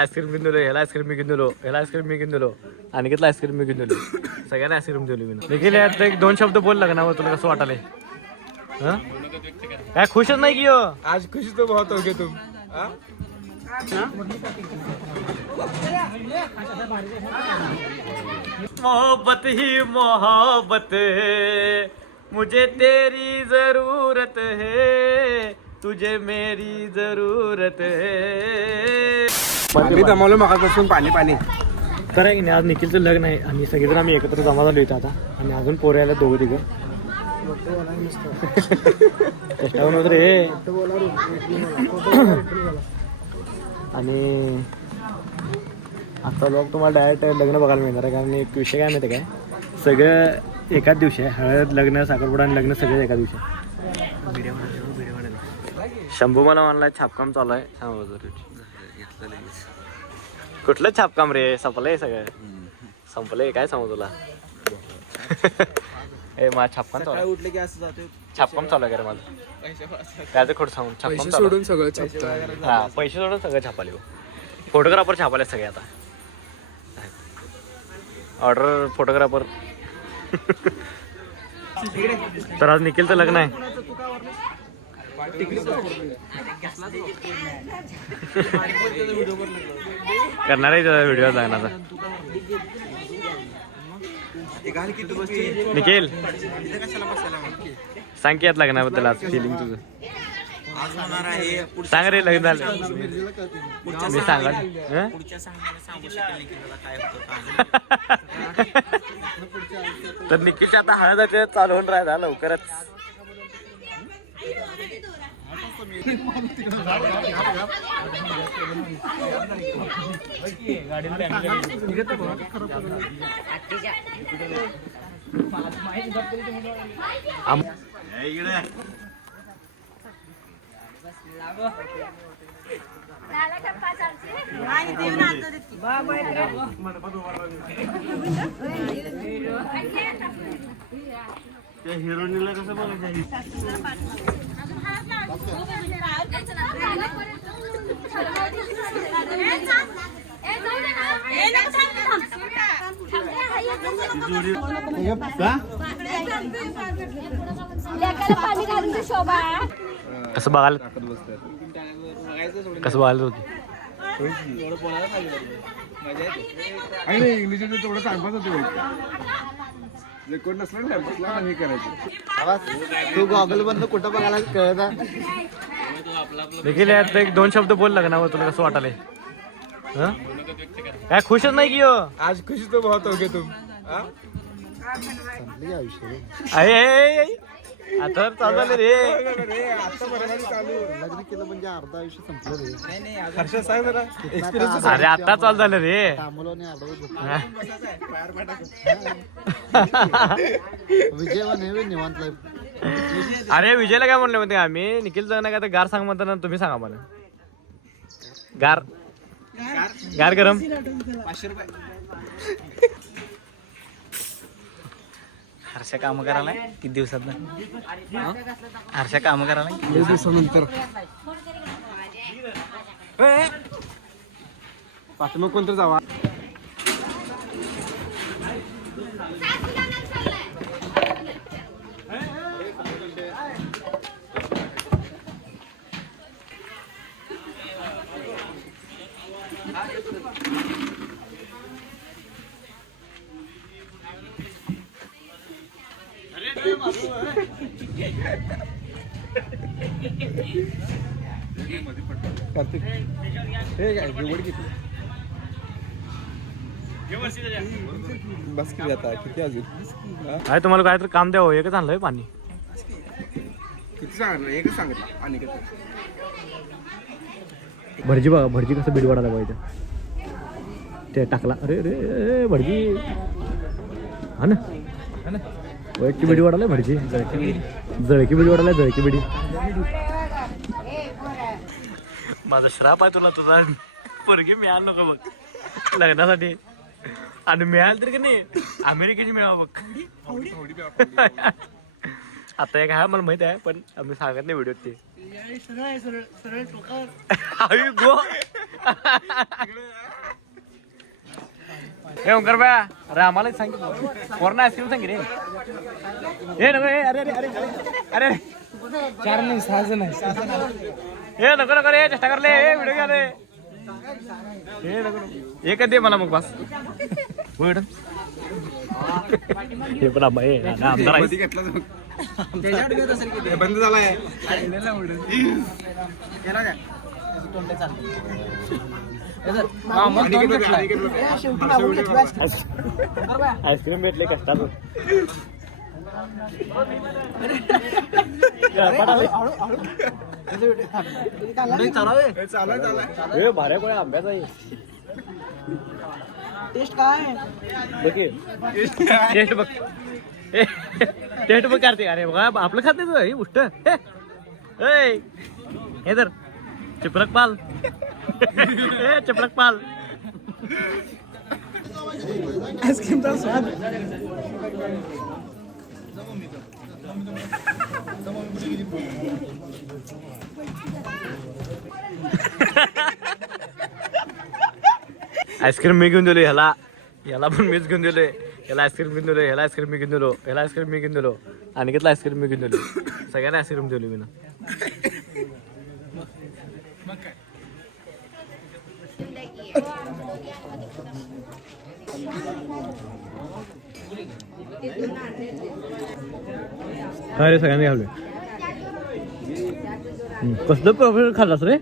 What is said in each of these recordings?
Ice cream घेऊन दिलो, ह्याला आईस्क्रीम मी घेऊन दिलो, ह्याला आईस्क्रीम मी घेऊन दिलो, अनिकेतला आईस्क्रीम मी घेऊन दिलो, सगळ्यांना आईस्क्रीम दिली मी. देखील यात एक दोन शब्द बोल लग्नावर, तुला कसं वाटायलंय? काय खुशच नाही की हो? आज खुशी तो बहुत हो गए तुम. मोहब्बत ही मोहब्बत है, मुझे तेरी जरूरत है, तुझे मेरी जरूरत है. पाणी जमवलं मगापासून पाणी पाणी. तर आहे की नाही, आज निखिलचं लग्न आहे आणि सगळेजण आम्ही एकत्र जमा झालो इथं आता. आणि अजून पोरं यायला दोघं तिघं कष्टावून वगैरे. आणि आता लोक तुम्हाला डायरेक्ट लग्न बघायला मिळणार आहे, कारण एक विषय काय माहिती काय, सगळं एकाच दिवशी आहे. हळद, लग्न, साखरपुडा आणि लग्न सगळं एका दिवशी. शंभू मला म्हणलाय छापकाम चालू आहे. कुठलं छापकाम रे? संपलंय सगळं, संपलंय. काय सांगू तुला? ए माझं छापकाम चालू आहे. उठले की असं जाते. छापकाम चालू आहे का रे माझं? त्याचं खोट सांगून छापकाम चालू सोडून सगळं छापतं. हा, पैसे सोडून सगळं छापाले. फोटोग्राफर छापाले सगळे आता. Order photographer. तर आज निखिलचं लग्न आहे. करणार आहे त्याचा व्हिडिओ लग्नाचा. निखिल सांग की यात लग्नाबद्दल आज फिलिंग तुझं सांग रे. लग्न झालं मी सांगा. तर निखिलच्या आता हळद चालू होऊन राहिला लवकरच. हिरोनीला कसं बघायचं? कसं बघायला, कसं बघायला होती? इंग्लिश थोडं टाइमपास होतो. कोण नसलं टाइमपासला हे करायचं. तू गॉगल बंद कुठं बघायला कळत देखील यात एक दोन शब्द बोल लग्नावर, तुला कसं वाटायलंय? काय खुशच नाही की हो? आज खुशी तो बहुत हो गए तुम. आता चालू झालं रे. लग्न केलं म्हणजे अर्धा आयुष्य संपलं रे. हर्षद सांग जरा. अरे आता चालू झालं रे. विजय निवांत लाईफ. अरे विजयला काय म्हणलं म्हणते आम्ही, निखिल जगना काय तर गार सांग म्हणताना तुम्ही सांगा मला. गार गार गरम 500 रुपये. हर्षा काम करायला किती दिवसात? हर्षा काम करायला किती दिवसानंतर. पाठीमाग कोणतं जावा. कार्तिक हे काय जेवढ घेतलं बस किती आता किती अजून. काय तुम्हाला काय तर काम द्यावं, एकच आणलंय पाणी. किती सांगितलं? एकच सांगितलं. आणि भटजी बघा, भटजी कसं बीड वाढायला पाहिजे ते टाकला. अरे रे भटजी हा ना, वैयक्तिक बिडी वाढायला भटजी. जळकी बिडी वाढायला, जळकी बिडी. माझा श्राप आहे तुला, तुझा पोरगी मिळाल नको बघ लग्नासाठी. आणि मिळाल तरी की नाही अमेरिकेची मिळावं बघ. आता एक आहे मला माहित आहे, पण आम्ही सांगत नाही व्हिडिओत ते. हे ओंकार बा अरे आम्हाला सांग कोरोना आईस्क्रीम सांग रे हे नको हे अरे अरे अरे अरे 4 नाही 6 जण आहे हे नको नको रे चेष्टा करले हे व्हिडिओ घ्या रे हे नको एकच दे मला मग बस होय हे पण आम्ही आमदार आहे बंद झालाय आईस्क्रीम भेटले कष्टात हे भाऱ्या कोणा आंब्याचा आहे टेस्ट काय टेस्ट बघ टेस्ट बघ करते अरे बघा आपलं खात नाही तू उष्ट हे तर चिपरक पाल चिपरक पाल आईस्क्रीमचा स्वाद आईस्क्रीम मी घेऊन दिलो ह्याला याला पण मीच घेऊन दिलोय याला आईस्क्रीम घेऊन दिलो ह्याला आईस्क्रीम मी घेऊन दिलो ह्याला आईस्क्रीम मी घेऊन दिलो आणि घेतला आईस्क्रीम मी घेऊन दिलो सगळ्यांना आईस्क्रीम दिलो मी ना अरे सगळ्यांनी घालू कसलं प्रोफेसर खाल्लास रे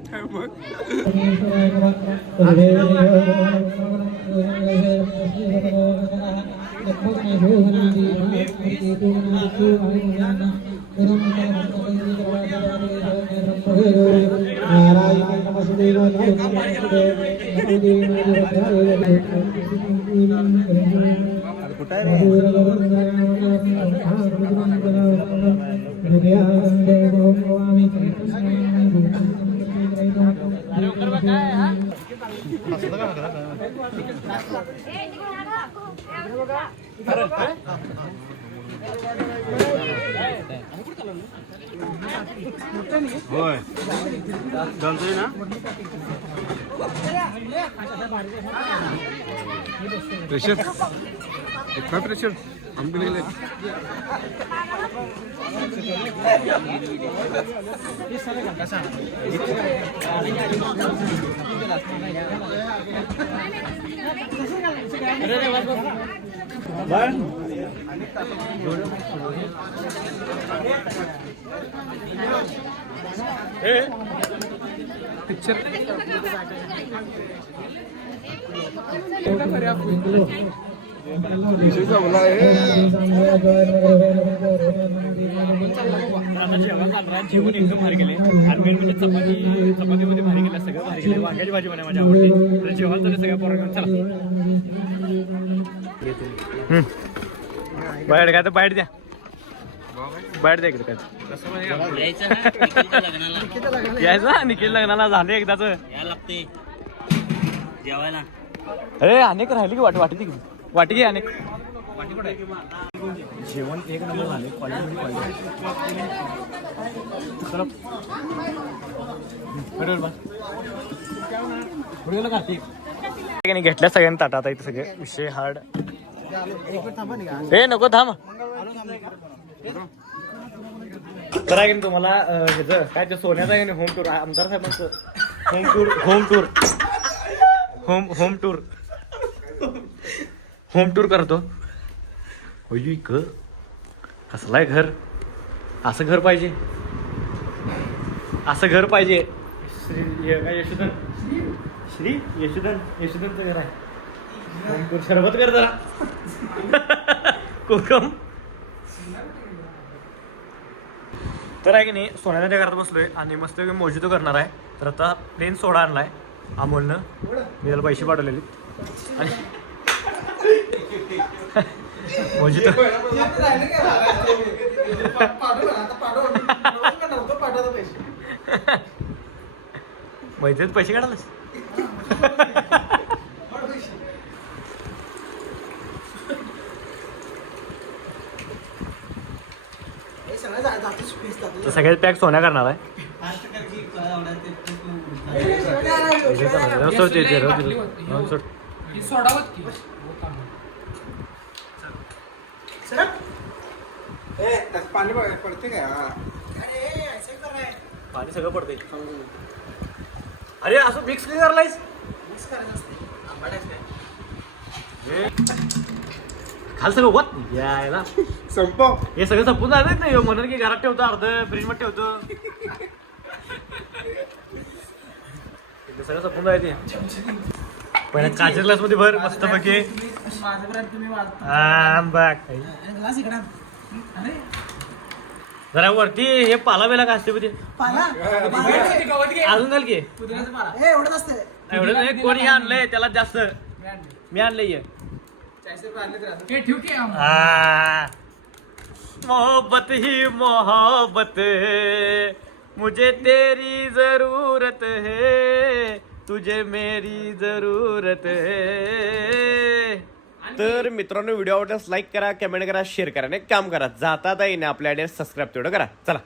होय चालतोय ना प्रेशर एक्स्ट्रा प्रेशर आमके लिए पिक्चर जेवण एकदम भारी गेले आणि चपातीमध्ये भारी गेलं सगळं भारी गेलं वांग्याची भाजी बनवाय माझ्या आवडते जेवण झालं सगळ्या पोरांना चला बाहेर काय तर बाहेर द्या बाहेर द्या इकडे काय यायचं निखिल लग्नाला झालं एकदाच लागते जेवायला अरे अनेक राहिली की वाटी ती वाटी घे अनेक जेवण एक नंबर झाले क्वालिटी घेतल्या सगळ्यांनी ताटात इथे सगळे विषय हार्ड हे नको थांब तर आहे की तुम्हाला ह्याचं काय ते सोन्याचं आहे होम टूर आमदार साहेबांचं होम टूर करतो होई ग कसलाय घर असं घर पाहिजे यशोधन श्री यशोधनचं घर आहे होम टूर सरबत कर जरा कोकम तर आहे की नाही सोन्याच्या घरात बसलोय आणि मस्त मोजितो करणार आहे तर आता प्लेन सोडा आणलाय अमोलनं मी त्याला पैसे पाठवलेले आणि मोजितो मैत्रीत पैसे काढायलास सगळ्यात पॅक सोन्या करणार आहे सोडावत की पाणी पडते काय पाणी सगळं पडतंय अरे असं मिक्स नाही करलायस खाल सगळं वत यायला संपव हे सगळं संपून जाणार नाही म्हणून की घरात ठेवतो अर्ध फ्रीज मध्ये ठेवतो ते सगळं संपून जायचे पहिल्या काचेच्या ग्लास मध्ये भर मस्त पैकी जरा वरती हे पाला बेला का असते अजून घाल की एवढं नाही कोणी हे आणलंय त्याला जास्त मी आणलंय मोहब्बत ही मोहब्बत मुझे तेरी जरूरत है तुझे मेरी जरूरत है तर मित्रांनो व्हिडिओ आवडल्यास लाईक करा कमेंट करा शेअर करा आणि एक काम करा जाता येईना आपल्या सबस्क्राईब तेवढं करा चला